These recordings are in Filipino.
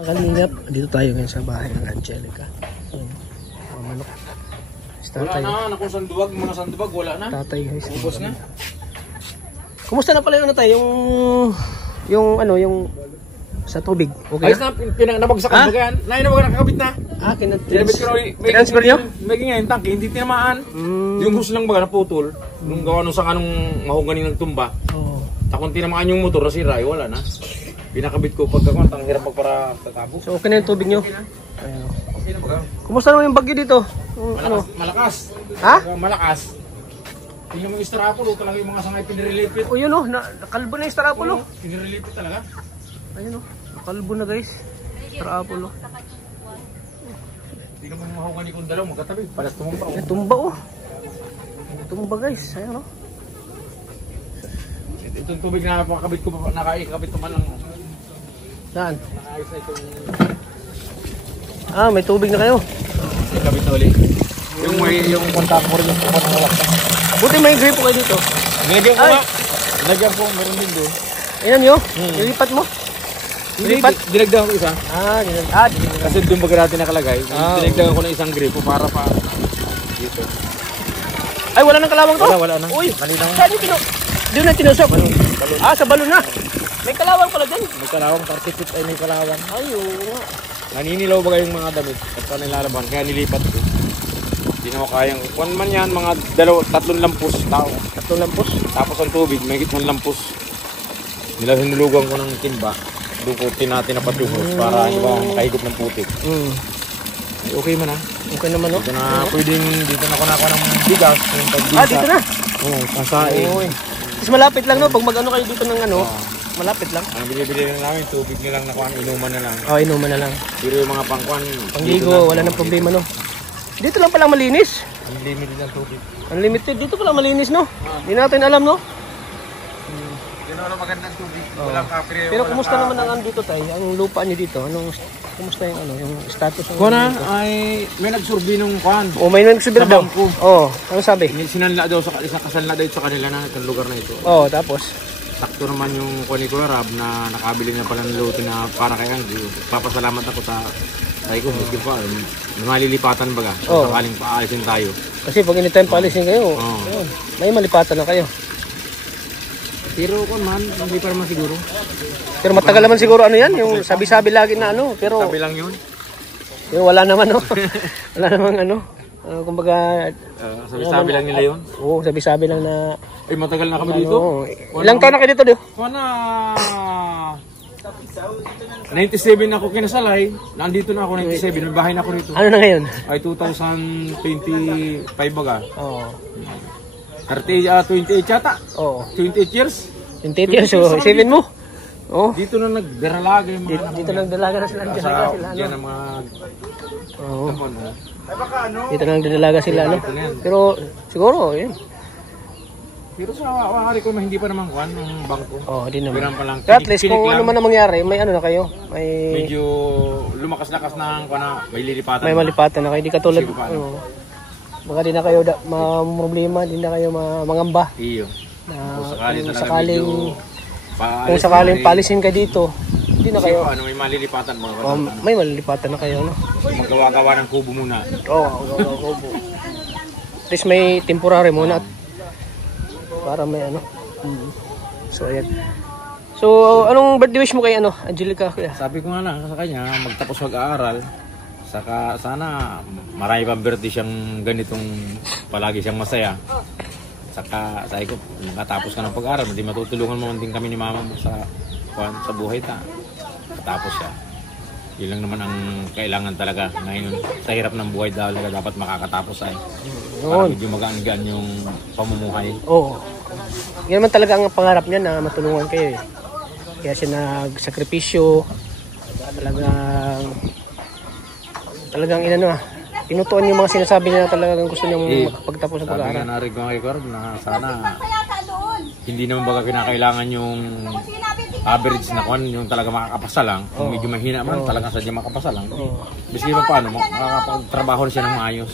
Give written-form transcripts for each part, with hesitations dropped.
Ang kalingap, dito tayo ngayon sa bahay ng Angelica. Mga manok. Wala na, nakung sanduwag, mga sanduwag, wala na. Tatay guys. Ubos na. Kumusta na pala yung ano tayo? Yung sa tubig. Okay Ayos na? na, nabagsakan ba yan? Nainabag nakakabit na. Kinabit ko na. transfer nyo? May ganyan, tangke, hindi tinamaan. Yung gusto lang baga naputol. Nung gawa nung sa kanong mahugani ng tumba. Oo. Takong tinamaan yung motor, nasira, wala na. Pinakabit ko pagkakuan, hirap para tatapos. So okay na yung tubig nyo? Ayun. Okay na baga. Kumusta naman yung bagyo dito? Malakas. Ha? Malakas. Tingnan mo yung Strapulo, talaga yung mga sangay pinirelipit. O yun nakalbo na yung Strapulo. Pinirelipit talaga. Ayun nakalbo na guys. Strapulo. Tingnan mo yung mahugani kong dalaw, magkatabi. Palas tumumba. Tumba Tumba guys. Ayun Itong tubig na pakabit ko, nakaikabit naman lang. Saan? Nakaayos na itong... May tubig na kayo. Ikabit na ulit. Yung contact mo rin yung pumat ng walak. Buti may gripo kayo dito. Nilagyan ko nga. Nilagyan ko, meron din doon. Ayan nyo? Nilipat mo? Nilipat? Dinagdagan ko isa. Dinagdagan. Kasi doon baga natin nakalagay. Dinagdagan ko ng isang gripo para pa dito. Ay, wala nang kalawang to? Wala na. Uy, kanina nga. saan yung doon na tinusok? Sa balon na. May kalawang pala dyan. May kalawang, 30 feet ay may kalawang. Ay, oo nga. Naninilaw ba yung mga damit at pa nilalaban, kaya nilipat ko. Hindi na ako kayang, kung man yan, mga tatlong lampos tao. Tatlong lampos? Tapos ang tubig, may gitnang lampos. Hinulugan ko ng timba. Doon ko tinapat yung hose para hindi ba makahigop ng putik. Okay man Okay naman Dito na pwedeng, dito na ako nakakuha ng bigas. Dito na? Oo, kasain. Tapos malapit lang pag mag-ano kayo dito ng malapit lang. Ang binibili lang namin, tubig nyo lang nakuha, inuman na lang. Inuman na lang. Pero yung mga pangkuhan, Pangligo, wala nang problema Dito lang palang malinis. Unlimited ang tubig. Unlimited, dito palang malinis Hindi natin alam Yun na magandang tubig. Walang kapre. Pero kumusta naman ang dito tayo? Ang lupa niyo dito? Kumusta yung status ng Kuna ay may nagsurvey nung kuhan. May nagsubir daw. Ano sabi? Sinanla daw sa kasanla daw sa kanila na itong lugar na ito. Tapos Sakto naman yung kuha ni Kuya Rab na nakabili na pala ng lote na para kay Angie. Papasalamat ako sa ko, miskin pa. Malilipatan baga. So, sakaling paalisin tayo. Kasi pag anytime paalisin kayo, may malipatan na kayo. Pero kung man, hindi pa naman siguro. Pero matagal naman siguro yan, yung sabi-sabi lagi na pero sabi lang yun. Pero wala naman wala namang kumbaga sabi-sabi lang nila yun. Oo, sabi-sabi lang na matagal na kami dito. Ilang taon na kayo dito, Kuna 97 ako kinasalay. Nandito na ako 97, may bahay na ako dito. Ano na ngayon? Ay 2025 baga. 28 yata. 28 years. 28 years, isipin mo. Dito na nagdaralaga yung mga Dito nagdalaga na sila. Yan ang mga Dito na nagdalaga sila, Pero siguro, yun. Pero sa wakari ko hindi pa naman kuhan ng bangko. Hindi naman. Pa lang. At least kung ano man ang mangyari, may na kayo. Medyo lumakas-lakas na may lilipatan. May malipatan na kayo. Di katulad. Baka di na kayo problema, di na kayo mangamba. Iyo. Kung sakaling palisin ka dito, hindi na kayo. May malilipatan mo. May malilipatan na kayo, Magawa-gawa ng kubo muna. Kubo. At least may temporary muna. Para may So, ayan. So, anong birthday wish mo kay Angelica, kuya? Sabi ko nga na sa kanya, magtapos mag-aaral. Saka sana marami pang birthday siyang ganitong palagi siyang masaya. Saka sabi ko, nakatapos ka ng pag-aaral, hindi matutulungan mo din kami ni mama mo sa buhay Tapos siya. Yun lang naman ang kailangan talaga ngayon. Sa hirap ng buhay dapat makakatapos ay. Para medyo magaan-gaan yung pamumuhay. Yan naman talaga ang pangarap niya na matulungan kayo. Kaya siya nagsakripisyo. Talagang tinutuon yung mga sinasabi niya talagang gusto niyang makapagtapos ng pag-aaral. Sabi nga narin ko kay Corb na sana hindi naman baga kinakailangan yung average na kung yung talaga makakapasa lang. Kung medyo mahina man, talagang sadya makapasa lang. Biski pa paano, makakapagtrabaho siya ng maayos.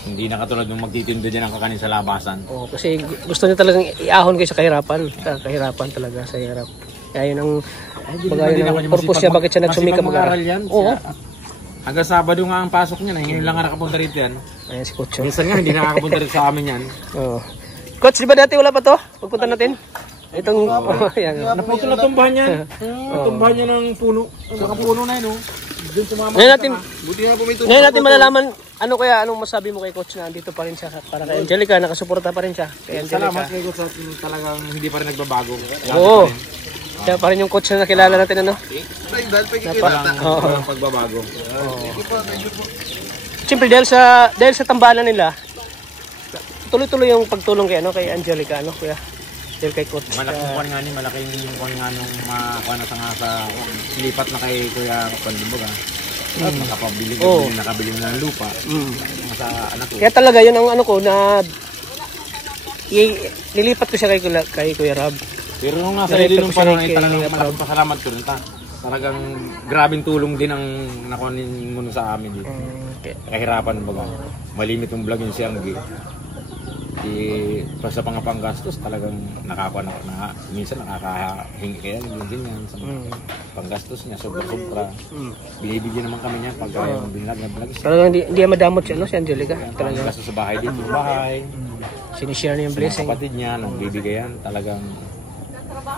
Hindi na katulad nung magtitinda din ang kakanin sa labasan. Kasi gusto niya talagang iahon kayo sa kahirapan. Kahirapan talaga, sa hirap. Kaya yun ang Hindi bagay din ako ng purpose niya bakit siya nagsumikap mag-aral. yan. Oo. Hanggang Sabado nga ang pasok niya. Ngayon lang nga nakapunta rito yan. Ayan si Coach. Minsan nga hindi nakakapunta rito sa amin yan. Oo. Coach, di ba dati wala pa to? Pagpunta natin? Itong, yan. Napunta na tumbahan yan. Tumbahan niya ng puno. Saka puno na yun. Doon sumama. Ngayon natin malalaman, anong masabi mo kay Coach na andito pa rin siya para kay Angelica, nakasuporta pa rin siya kay Angelica. Salamat kay Coach at talagang hindi pa rin nagbabago. Oo. Siya pa rin yung coach na nakilala natin, ano? Walang pagbabago. Siyempre dahil sa tambalan nila, tuloy-tuloy yung pagtulong kay Angelica, ano kuya? Dahil kay Coach. Malaking kuwan nga ni, malaking kuwan nga nung makakuha na sa lipat na kay Kuya Pandibog at nakabili na ng lupa. Sa anak ko. Kaya talaga yun ang ano ko na nilipat ko siya kay Kuya Rab. Pero nung nasa din nung panahon ay talagang malaking pasalamat ko rin. Talagang grabing tulong din ang nakunin mo sa amin dito. Kahirapan baga. Malimit yung vlog yung si Anggi. Sa panggastos talagang nakakuha na minsan nakakahingi kaya din yan sa panggastos niya sobra. Binibigyan naman kami niya pagka yung binag. Talagang hindi madamot siya, no, si Angelica. Talagang gastos sa bahay dito, bahay. Sinishare niya yung blessing. Sa kapatid niya nang bibigayan talagang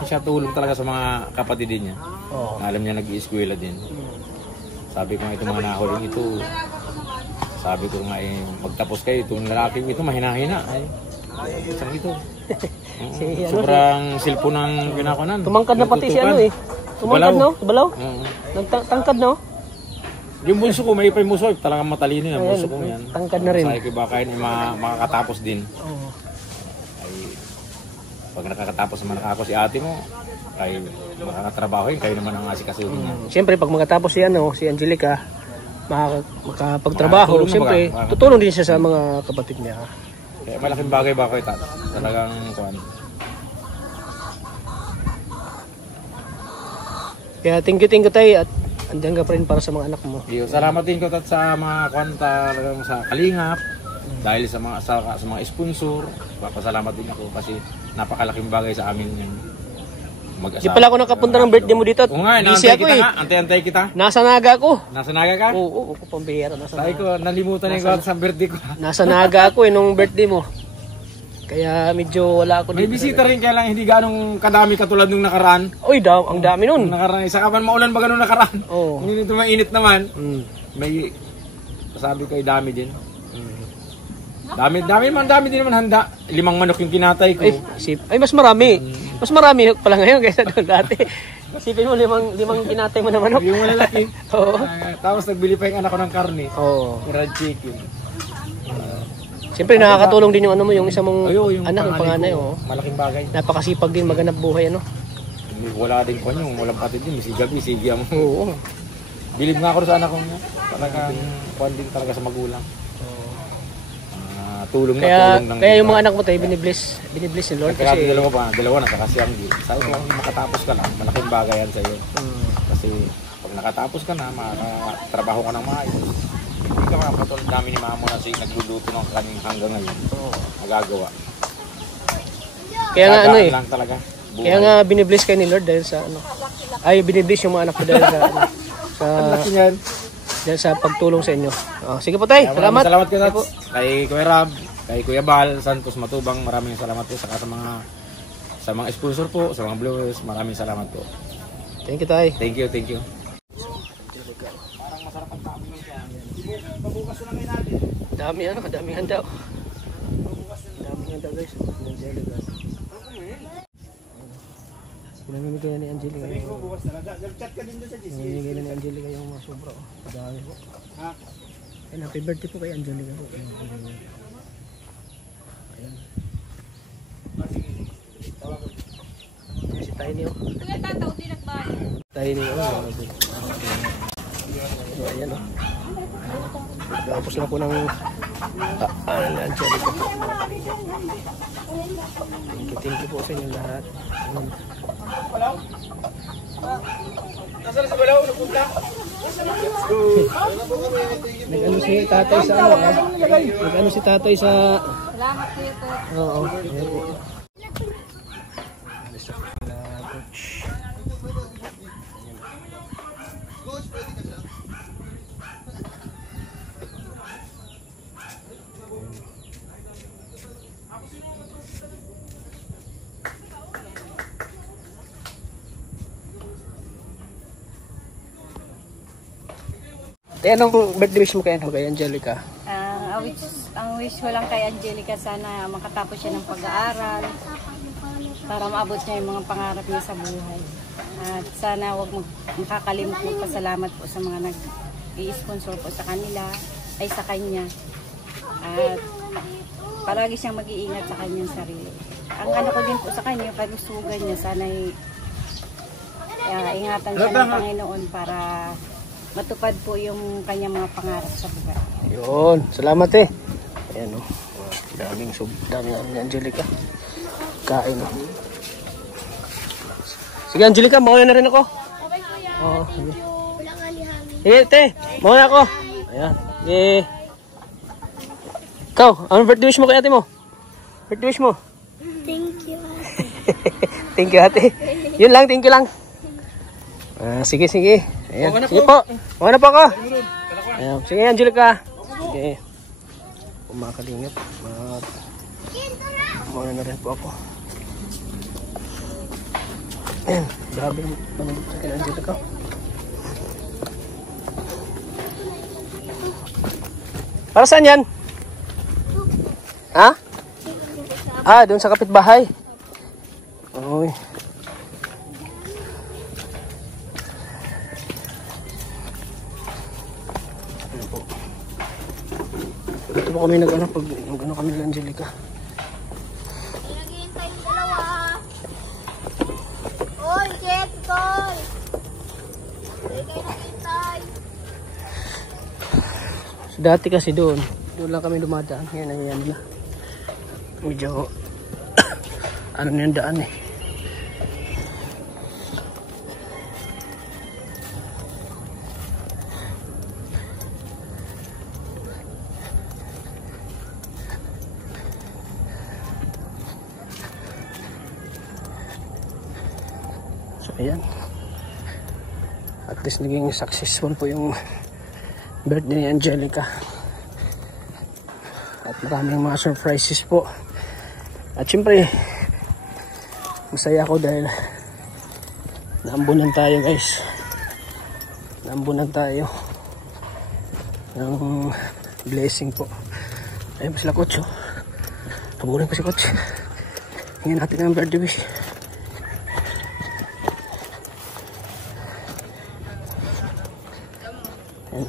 siya tulong talaga sa mga kapatid niya. Alam niya nag-ieskwela din. Sabi ko nga itong mga nahuling ito. Sabi ko nga magtapos kayo itong lalaking ito mahina-hina isang ito. Sobrang silpo ng pinakunan. Tumangkad na pati si ano eh. Tumangkad no? Balaw? Nagtangkad no? Yung bunso ko may muso talagang matalino yan. Bunso ko yan. Tangkad na rin. Sabi ko baka yun makakatapos din. Ay, pag nakakatapos naman ako si ate mo ay makakatrabaho yun. Kayo naman ang asikasuhin niya. Siyempre pag makatapos si Angelica makapagtrabaho, siyempre tutulong din siya sa mga kapatid niya. Kaya malaking bagay ba kayo talagang kuwan. Kaya thank you tayo at andiyan ka pa rin para sa mga anak mo. Salamat din ko sa mga kuwan talagang sa Kalingap dahil sa mga sponsor. Papasalamat din ako kasi napakalaking bagay sa amin yan. Di pala ako nakapunta ng birthday mo dito. Oo nga, busy ako eh. Antay kita. Nasa Naga ako. Nasa Naga ka? Oo, pambihira. Sabi ko, nalimutan na yung sa birthday ko. Nasa Naga ako nung birthday mo. Kaya medyo wala ako dito. May bisita rin kaya lang hindi ganong kadami katulad nung nakaraan. Uy, ang dami nun. Nakaraan, isa ka man maulan ba ganun nakaraan? Oo. Hindi nito mainit naman. May, sabi ko, dami din. Dami din naman handa. 5 manok yung kinatay ko. Ay, mas marami. Mas marami pala ngayon kaysa doon dati. Isipin mo, 5 kinatay mo na manok. Yung malalaki. Oo. Tapos nagbili pa yung anak ko ng karne. Oo. Fried chicken. Siyempre nakakatulong din yung yung isa mong anak, yung panganay. Malaking bagay. Napakasipag din, maganap buhay, ano? Wala din ko yung walang patid din. Sigya mo. Oo. Bilib nga ako sa anak ko niya. Talagang kuwan din talaga sa magulang. Tulong kaya yung mga anak mo tayo binibless ni Lord kasi dalawa na kasi ang sabi ko makatapos ka na malaking bagay yan sa iyo. Kasi pag nakatapos ka na makatrabaho ka ng maayos hindi ka makapatulad namin ni mama na nagluluto ng kanin hanggang ngayon magagawa kaya nga lang talaga buhay. Kaya nga binibless kayo ni Lord dahil sa binibless yung mga anak ko dahil dahil sa pagtulong sa inyo. Sige po tayo. Salamat. Salamat po. Kay Kuya Rab, kay Kuya Bal, Santos Matubang, maraming salamat po saka sa mga sponsor po, sa mga viewers, maraming salamat po. Thank you tayo. Thank you. Daming handa. Daming handa guys. Pinamimigay na ni Angelica yung mga sobra. Dami po. And happy birthday po kay Angelica po. Ayan. Si Tiny o. Tiny o. So ayan o. Tapos na po ng Angelica po. Thank you po sa inyo lahat. Nasaan si Balaw? Nagpunta? Nag-ano si tatay sa Nag-ano si tatay sa... Salamat po ito. Oo. Ayan po. Coach. anong birthday wish mo kay Angelica? Ang wish ko lang kay Angelica, sana makatapos siya ng pag-aaral para maabot niya yung mga pangarap niya sa buhay. At sana wag makakalimot magpasalamat po sa mga nag-i-sponsor po sa kanila, ay sa kanya. At palagi siyang mag-iingat sa kanyang sarili. Ang ano ko din po sa kanya, yung kalusugan niya, sana ingatan siya ng Panginoon para matupad po yung kanyang mga pangarap sa buhay. Yun, salamat eh. Ayan o, daming ni Angelica. Kain o. Sige Angelica, mauna na rin ako. Oo, sige. Sige, te, mauna ako. Ayan, sige. Ikaw, anong birthday wish mo kay ate mo? Birthday wish mo? Thank you. Thank you ate. Yun lang, thank you lang. Sige, sige. Ayan, sige po. Mauna po ako. Ayan, sige Angelica. Sige. Kumakalingap. Mauna na rin po ako. Ayan, grabe yung panagod sa kina Angelica. Para saan yan? Ha? Doon sa kapitbahay. Uy. Ano po? Dito po kami nag-ano pag nag-ano kami nila Angelica. Naghihintay yung dalawa. Oy, Jet, call. Hindi kayo naghihintay. So, dati kasi doon lang kami dumadaan. Yan, ayan na. Medyo ano na yung daan eh. So ayan, at least naging successful po yung birthday ni Angelica. At maraming mga surprises po. At syempre, masaya ako dahil naambunan tayo guys. Naambunan tayo ng blessing po. Ayun pa sila Coach. Habulin pa si Coach. Hingin natin ang birthday wish. Ayun.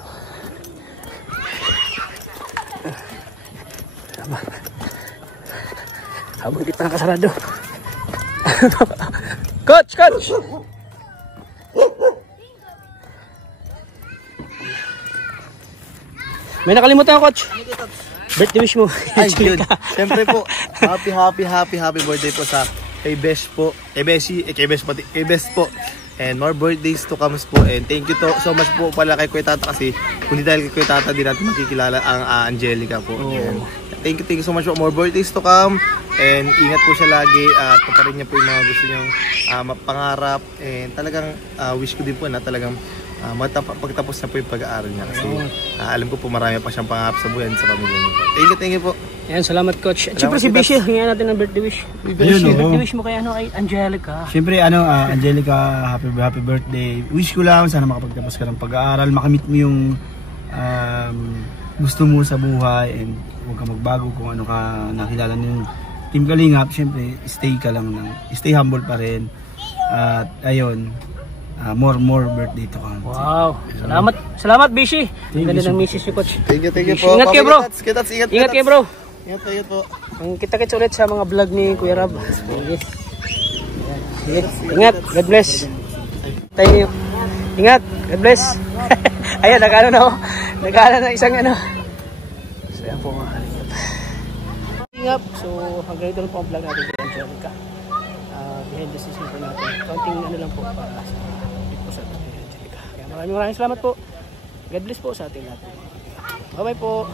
Habang di pa nakasarado. Coach! Coach! May nakalimutan ako, Coach. Birthday wish mo. Ay, yun. Siyempre po, happy birthday po sa kay Best po. Kay Best po. And more birthdays to come po. And thank you so much po pala kay Kuya Tata kasi kung di dahil kay Kuya Tata, di natin makikilala ang Angelica po. And thank you so much po. More birthdays to come. And ingat po siya lagi. Tuparin niya po yung mga gusto niyang pangarap. And talagang wish ko din po na talagang pagtapos na po yung pag-aaral niya. Kasi alam ko po marami pa siyang pangarap sa buhay sa pamilya niya. Thank you po. Ayan, salamat Coach. At syempre si Bishi, hingyan natin ng birthday wish. Birthday wish mo kay Angelica. Syempre Angelica, happy birthday. Wish ko lang sana makapagtapos ka ng pag-aaral, makamit mo yung gusto mo sa buhay, and huwag ka magbago kung ano ka nakilala ng Team Kalingap. Syempre stay ka lang, stay humble pa rin. At ayun, more birthday to come. Wow. Salamat Bishi. Ganda ng misis si Coach. Thank you po. Ingat kayo bro. Ingat kayo bro. Ingat po. Kita-kits ulit sa mga vlog ni Kuya Rab. Ingat. God bless. Tayo. Ingat. God bless. Ayan, nag-ano na isang ano. So yan po mga kalingap. Ingat. So hanggang ito lang po ang vlog natin kay Angelica. Behind the scenes po natin. Counting ano lang po para sa Angelica. Maraming salamat po. God bless po sa ating lahat. Bye-bye po.